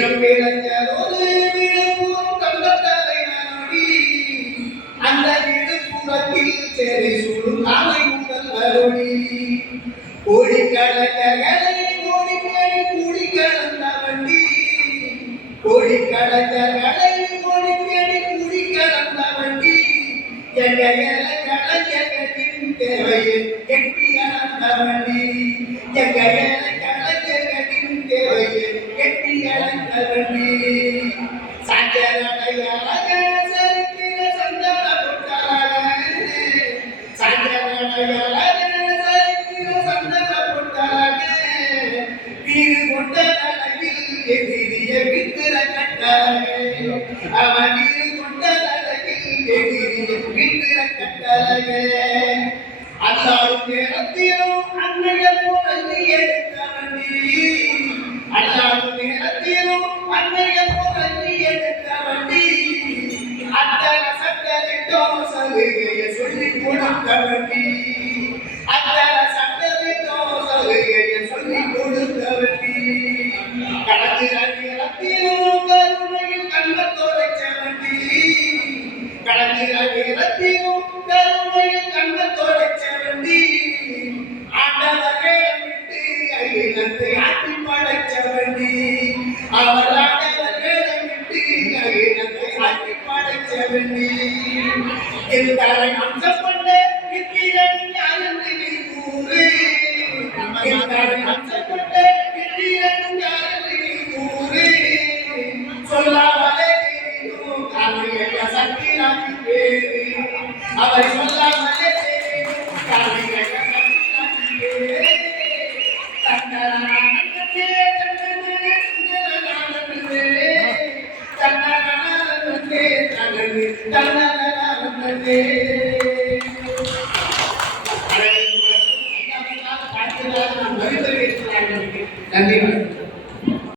வீரம் விளைஞரோடு விழுப்புறம் தங்கத்தலை நாடி அந்த விழுப்புறத்தில் சேரை சூடும் ஆமை முதல் வருடி கோடிக்கணக்ககளை கோடிக்கணி கூடி கலந்த வண்டி கோடிக்கணக்ககளை கோடிக்கணி கூடி கலந்த வண்டி எங்கையல கலைஞர்களின் தேவையை எட்டி அளந்த வண்டி எங்கையல கலைஞர்களின் தேவையை எட்டி அளந்த வண்டி சாஞ்சரடையாக சரித்திர சந்தன புட்டராக சாஞ்சரடையாக சரித்திர சந்தன புட்டராக வீறு கொண்ட நடையில் எதிரிய வித்திர கட்டாக அவன் வீறு கொண்ட நடையில் எதிரிய வித்திர கட்டாக அல்லாரும் நேரத்திலும் அன்னையை போலி எடுத்த வண்டி அல்லாரும் நேரத்திலும் அன்னையை போலி எடுத்த வண்டி அத்தன சட்டத்திட்டோ சலுகையை சொல்லி கொடுத்த வண்டி அத்தன சட்டத்திட்டோ சலுகையை சொல்லி கொடுத்த வண்டி கடற்கிற நேரத்திலும் கருணையில் கண்ணத்தோட வண்டி கடற்கிற நேரத்திலும் கருணையில் கண்ணத்தோட வண்டி ஆண்டவரே விட்டு அகிலத்தை ஆட்டி படைச்ச வண்டி அவர் ஆண்டவரே விட்டு அகிலத்தை ஆட்டி படைச்ச வண்டி எந்தரை அம்சப்பட்ட வித்திரன் யாரென்று நீ கூறு எந்தரை அம்சப்பட்ட வித்திரன் யாரென்று நீ கூறு சொல்லாமலே காலைய சக்திராமி பேரு அவர் சொல்லாமலே காலைய சக்திராமி பேரு தன்னே நன்றி.